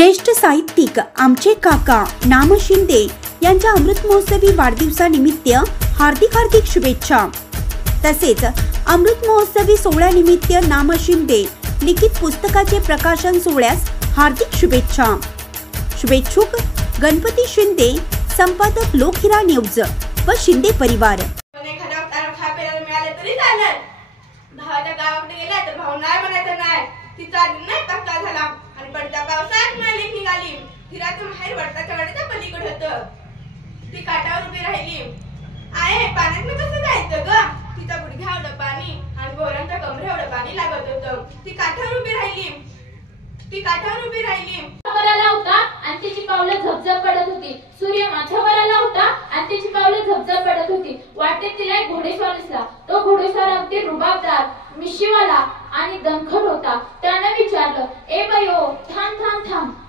ज्येष्ठ साहित्यिक आमचे काका नाम शिंदे यांच्या अमृत महोत्सवी वाढदिवसानिमित्त हार्दिक शुभेच्छा। तसेच अमृत महोत्सवी सोहळ्यानिमित्त नाम शिंदे लिखित पुस्तकाचे प्रकाशन सोहळ्यास हार्दिक शुभेच्छा। शुभेच्छुक गणपती शिंदे, संपादक लोकहिरा न्यूज व शिंदे परिवार। ती काठावर उभी राहिली। आहे पाण्यात मी कसं जायचं ग? तिचा गुडघ्या एवढं पाणी आणि बोरांच्या कमरे एवढं पाणी लागत होतं। ती काठावर उभी राहिली। वराला होता आणि तिची पावलं झपझप पडत होती। सूर्य माझ्या वराला होता आणि तिची पावलं झपझप पडत होती। वाटेत तिला एक घोडेस्वार दिसला। तो घोडेस्वार अगदी रुबाबदार, मिशीवाला आणि दणकट होता। त्याने विचारलं, ए बायो, थांब,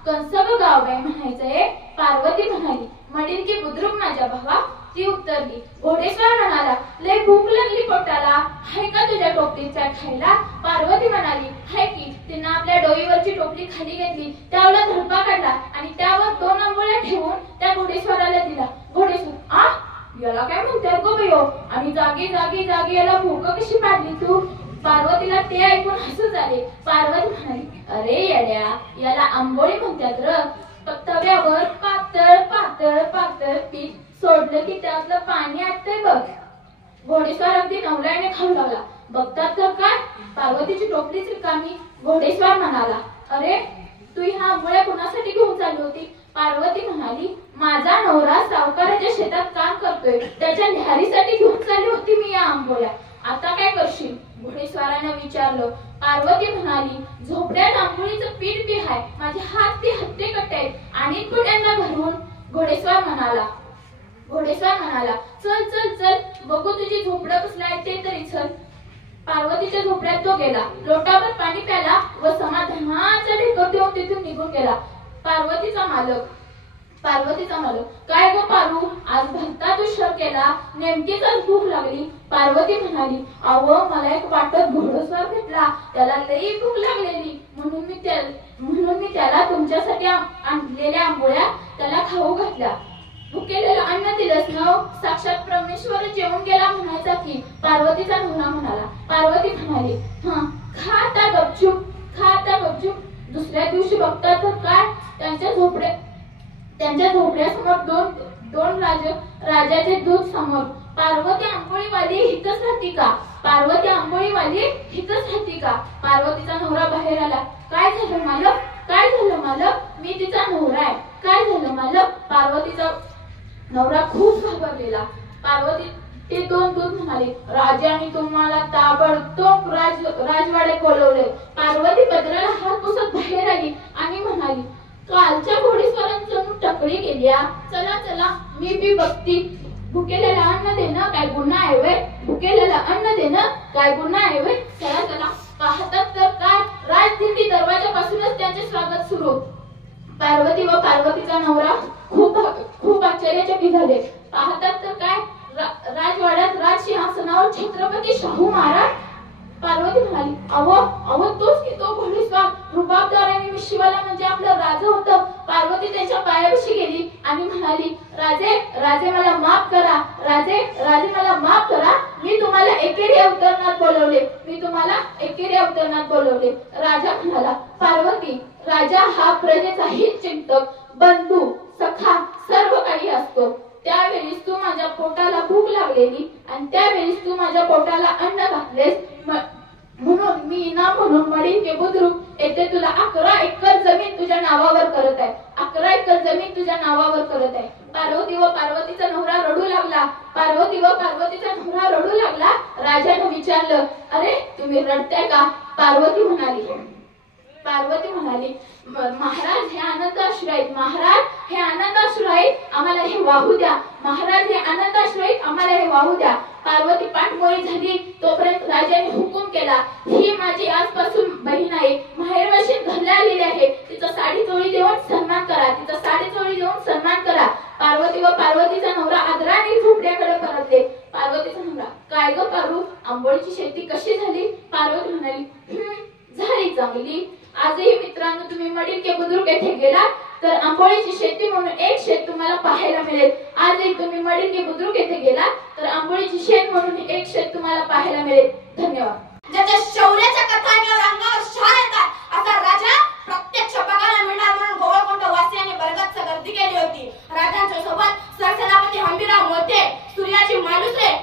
कंसब गाव बाई म्हणायचंय? पार्वती म्हणाली, मडील की बुद्रुक माझ्या भावा? ती उत्तरली। घोडेस्वार म्हणाला, लय भूक लागली पोटाला, हाय का तुझ्या टोपलीचा खायला? पार्वती म्हणाली, हाय की। तिने आपल्या डोईवरची टोपली खाली घेतली, त्यावर धडपा काढला आणि त्यावर 2 आंबोळ्या ठेवून त्या घोडेस्वाराला दिला। घोडेस्वार, आ याला काय म्हणतात गो बायो? आणि जागी याला भूक कशी पाडली तू? पार्वतीला ते ऐकून हसूच आले। पार्वती म्हणाली, अरे येड्या, याला आंबोळी म्हणतात र। तव्यावर पातळ पीठ सोडलं की त्यातलं पाणी आटतंय बघ। घोडेस्वार अगदी नवऱ्याने खाऊ लागला। बघतात तर काय, पार्वतीची टोपलीच रिकामी। घोडेस्वार म्हणाला, अरे तू ह्या आंबोळ्या कुणासाठी घेऊन चालली होती? पार्वती म्हणाली, माझा नवरा सावकाराच्या शेतात काम करतोय, त्याच्या न्याहारीसाठी घेऊन चालली होती मी या आंबोळ्या। आता काय करशील? घोडेस्वाराने विचारलं। पार्वती म्हणाली, झोपड्यात आंबोळीचं पीठ बी हाय, माझे हात बी हत्ते कट्टे आहेत, आणि तू त्यांना भरून? घोडेस्वार म्हणाला, चल बघू तुझी झोपडं कसलं आहे ते तरी चल। पार्वतीच्या झोपड्यात तो गेला, लोटाभर पाणी प्याला व समाधानाचा ढेकर देऊन तिथून निघून गेला। पार्वतीचा मालक, काय गो पारू, आज भलता उशीर केला, नेमकीच आज भूक लागली। पार्वती म्हणाली, अहो मला एक वाटत घोडेस्वार भेटला, त्याला लई भूक लागलेली, म्हणून मी त्याला तुमच्यासाठी आणलेल्या आंबोळ्या त्याला खाऊ घातल्या। भुकेलेलं अन्न दिलंस ना, साक्षात परमेश्वर जेवून गेला म्हणायचा की? पार्वतीचा नवरा म्हणाला। पार्वती म्हणाली, खा आता गपचूप। दुसऱ्या दिवशी बघतात तर काय, त्यांच्या झोपड्यासमोर दोन राजाचे दूत समोर। पार्वती आंबोळीवाली हितच राहती का? पार्वतीचा नवरा बाहेर आला। काय झालं मालक? मी तिचा नवरा आहे। काय झालं मालक? पार्वतीचा नवरा खूप घाबरलेला। पार्वती ते 2 दूत म्हणाले, राजाने तुम्हाला ताबडतोब राजवाड्यात बोलवले। पार्वती पदराला हात पुसत बाहेर आली आणि म्हणाली, कालच्या घोडेस्वारांचं टकळी गेल्या, चला मी बी बघती। भुकेलेला अन्न देणं काय गुन्हा आहे व्हय? चला पाहतात तर काय, राजदिंडी दरवाजापासूनच त्यांचे स्वागत सुरू। पार्वती व पार्वतीचा नवरा खूप आश्चर्यचकित झाले। पाहतात तर काय, राजवाड्यात राजसिंहासनावर छत्रपती शाहू महाराज। पार्वती म्हणाली, अहो तोच की तो घोडेस्वार, रुबाबदार आणि मिशीवाला, म्हणजे आपलं राजा होतं। पार्वती त्यांच्या पायापाशी गेली आणि म्हणाली, राजे मला माफ करा, मी तुम्हाला एकेरी अवतरणात बोलवले। राजा म्हणाला, पार्वती, राजा हा प्रजेचा हित चिंतक, बंधू, सखा सर्व काही असतो। त्यावेळीस तू माझ्या पोटाला भूक लागलेली आणि त्यावेळीस तू माझ्या पोटाला अन्न घातलेस, म्हणून मडील के बुद्रुक येथे तुला 11 एकर जमीन तुझ्या नावावर करत आहे। पार्वती व पार्वतीचा नवरा रडू लागला। राजाने विचारलं, अरे तुम्ही रडताय का? पार्वती म्हणाली, महाराज हे आनंद अश्रू आहेत, आम्हाला हे वाहू द्या। पार्वती पाठमोरी झाली तोपर्यंत राजाने हुकूम केला, ही माझी आजपासून बहीण आहे, माहेरवाशीत घरला आलेली आहे, तिचा साडी चोळी देऊन सन्मान करा। पार्वती व पार्वतीचा नवरा आदराने झोपड्याकडे परतले। पार्वतीचा नवरा, काय ग पारू, आंबोळीची शेती कशी झाली? पार्वती म्हणाली, झाली चांगली। आजही मित्रांनो तुम्ही मडिनके बुद्रुक येथे गेलात तर आंबोळीची शेती म्हणून एक शेत तुम्हाला पाहायला मिळेल. आजही तुम्ही मडिनके बुद्रुक येथे गेलात तर आंबोळीची शेत म्हणून एक शेत तुम्हाला पाहायला मिळेल. धन्यवाद. ज्याच्या शौर्याच्या कथा अंगावर शाल येतात असा राजा प्रत्यक्ष बघायला मिळणार म्हणून गोवळकोंड वासियांनी बरगच्च गर्दी केली होती. राजांच्या सोबत सरसेनापती हंबीरराव मोहिते, सूर्याजी मालुसरे,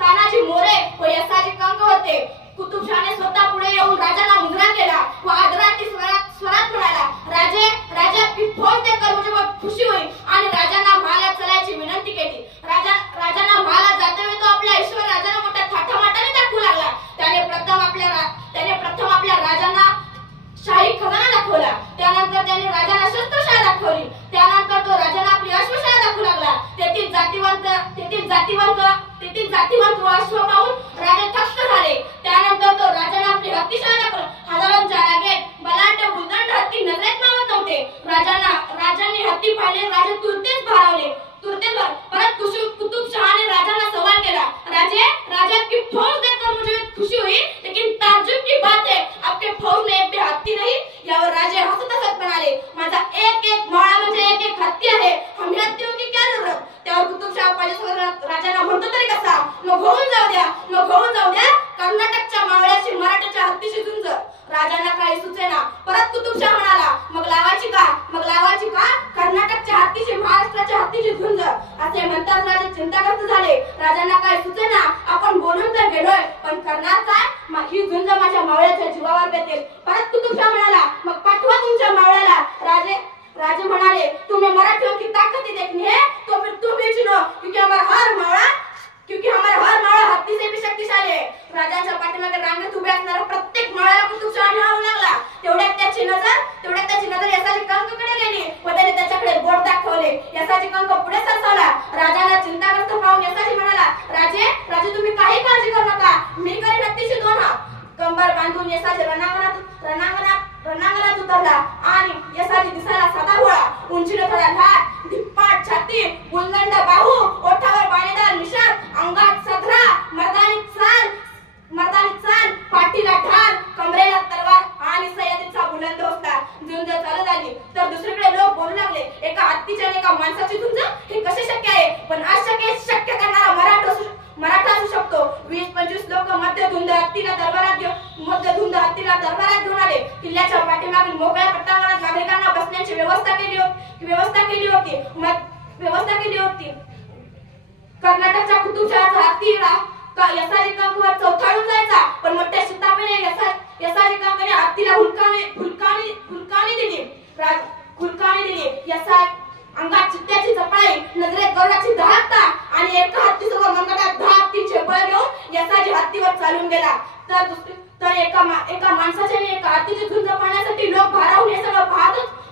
तानाजी मोरे व यसाजी कंक होते. कुतुबशहाने स्वतः पुढे येऊन राजांना मुजरा केला व आदरार्थी स्वरात म्हणाला, राजा की फौज देखकर मुझे बहुत खुशी हुई आणि राजांना महालात चलायची विनंती केली. राजांना महालात जाते वेळी तो आपल्या ईश्वर राजांना मोठ्या थाटामाटाने दाखवू लागला. त्याने प्रथम आपल्या राजांना शाही खजाना दाखवला. त्यानंतर त्याने राजांना शस्त्रशाळा दाखवली. त्यानंतर तो राजांना आपली अश्वशाळा दाखवू लागला. तेथील जातीवंत अश्व पाहून राजा थक्क झाले. त्यानंतर तो राजांना आपली हत्तीशाळा दाखवली. हजारोंच्या रागेत बलाढ्य उदंड हत्ती नजरेत मावत नव्हते. राजांनी हत्ती पाहिले. राजा तुरतेच भारावले. परत कुतुबशहाने राजांना सवाल केला, राजा की फौज देखकर मुझे खुशी हुई, लेकिन ताज्जुब की बात है आपके फौज में एक भी हत्ती नहीं. यावर राजे हसत म्हणाले, माझा एक माळा म्हणजे एक हत्ती आहे. आम्ही हत्तीओं की क्या जरूरत. त्यावर कुतुबशाह पाहिजे राजांना म्हणतो तरी कसा, मग होऊन जाऊ द्या कर्नाटकच्या मावळ्याशी मराठ्याच्या हत्तीशी झुंज. राजांना काही सुचेना. परत कुतुबशाह म्हणाला, मग लावायची का कर्नाटकच्या हत्तीशी महाराष्ट्राच्या हत्तीशी झुंज. असे म्हणताच राजे चिंताग्रस्त झाले. राजांना काही सुचेना. आपण बोलून तर गेलोय पण करणार काय. ही झुंज माझ्या मावळ्याच्या जीवावर बेतेल. परत कुतुबशाह म्हणाला, मग पाठवा तुमच्या मावळ्याला. राजे म्हणाले, तुम्हें मराठियों की ताकत ही देखनी है तो फिर तुम ही चुनो, क्योंकि हमारा हर मावळा हत्ती से भी शक्तिशाली है. राजांच्या पाठीमागे रांगेत उभे असणाऱ्या प्रत्येक मावळ्याला कुतुबशाह निहाळू लागला. तेवढ्यात त्याची नजर यसाजी कंककडे गेली व त्याने त्याच्याकडे बोट दाखवले. यसाजी कंक पुढे सरसावला. राजाला चिंताग्रस्त पाहून यसाजी म्हणाला, राजे तुम्ही काही काळजी करू नका. मी करीन हत्तीशी 2 हात. कंबर बांधून यसाजी रणांगणात उतरला आणि यसाजी दिसायला साधा भोळा. उंचीने थोडा धाट, धिप्पाट छाती, गुलदंड बाहू, ओठावर बाणेदार निशाण, अंगात सदरा, मर्दानी चाल, पाठीला ढाल, कमरेला तलवार आणि सय्यदीचा बुलंद होता. झुंज चालू झाली तर दुसरीकडे लोक बोलू लागले, एका हत्तीची आणि एका माणसाची झुंज हे कसे शक्य आहे. पण अशक्य शक्य करणारा मराठा असू शकतो. 20-25 लोक मध्य धुंद हत्तीला दरबारात घेऊन आले. किल्ल्याच्या पाठीमागील मोकळ्या पटांगणात नागरिकांना बसण्याची व्यवस्था केली होती. कर्नाटकच्या कुतुबशहाचा हत्ती यसाजी कंकवर चौथाळून जायचा. पण मोठ्या शिताफीने यसाजी कंकने हत्तीला हुलकावणी दिली. अंगात चित्त्याची चपळाई, नजरेत गरुडाची दहाकता आणि एका हत्तीसमोर मंगटात 10 हत्तीचे बळ घेऊन यसाजी हत्तीवर चालून गेला. तर एका माणसाची आणि एका हत्तीची झुंज पाहण्यासाठी लोक भारावून हे सगळं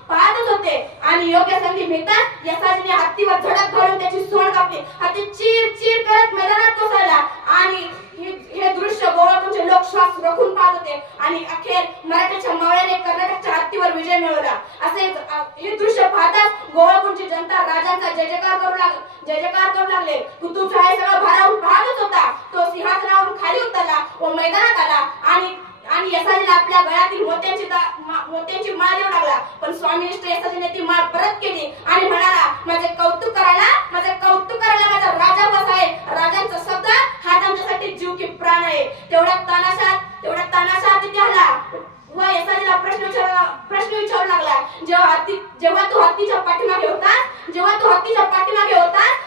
पाहतच होते. आणि योग्य संधी मिळताच यसाजीने हत्तीवर झडप घालून त्याची सोंड कापली. हत्ती चीर करत मैदानात कोसळला आणि हे दृश्य गोवळकोंडचे लोक श्वास रोखून पाहत होते. आणि अखेर मराठ्याच्या मावळ्याने कर्नाटकच्या हत्तीवर विजय मिळवला. असे हे दृश्य पाहताच गोवळकोंडची जनता राजांचा जय जयकार करू लागले. कुतुबशाह हे सगळं भारावून पाहतच होता. तो सिंहासनावरून खाली उतरला व मैदानात आला आणि यसाजीला आपल्या गळ्यातील मोत्यांची माळ देऊ लागला. पण स्वामिनिष्ठ यसाजीने ती माळ परत केली आणि म्हणाला, माझे कौतुक करायला माझा राजा बस आहे. राजांचा शब्द हा आमच्यासाठी जीव की प्राण आहे. तेवढ्यात तानाशाह तिथे आला व यसाजीला प्रश्न विचारू लागला, जेव्हा तू हत्तीच्या पाठीमागे होता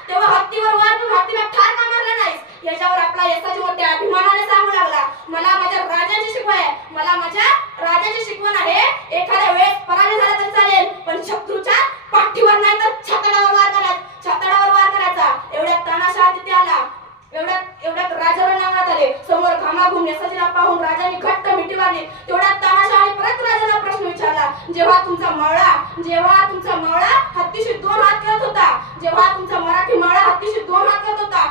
तेव्हा हत्तीवर वार हत्तीला ठार का मारला नाहीस. याच्यावर आपला यसाजी मोठ्या अभिमानाने सांगू लागला, मला माझ्या राजाची शिकवण आहे. एखाद्या वेळेस पराजय झाला तर चालेल, पण शत्रूच्या पाठीवर नाही तर छातडावर वार करायचा. एवढ्यात तानाशाह तिथे आला. एवढ्यात राजा रणांगणात आले. समोर घामाघूम यसाजीला पाहून राजाने घट्ट मिठी मारली. तेवढ्यात तानाशाहने परत राजाला प्रश्न विचारला, जेव्हा तुमचा मावळा हत्तीशी 2 हात करत होता, जेव्हा तुमचा मराठी मावळा हत्तीशी 2 हात करत होता,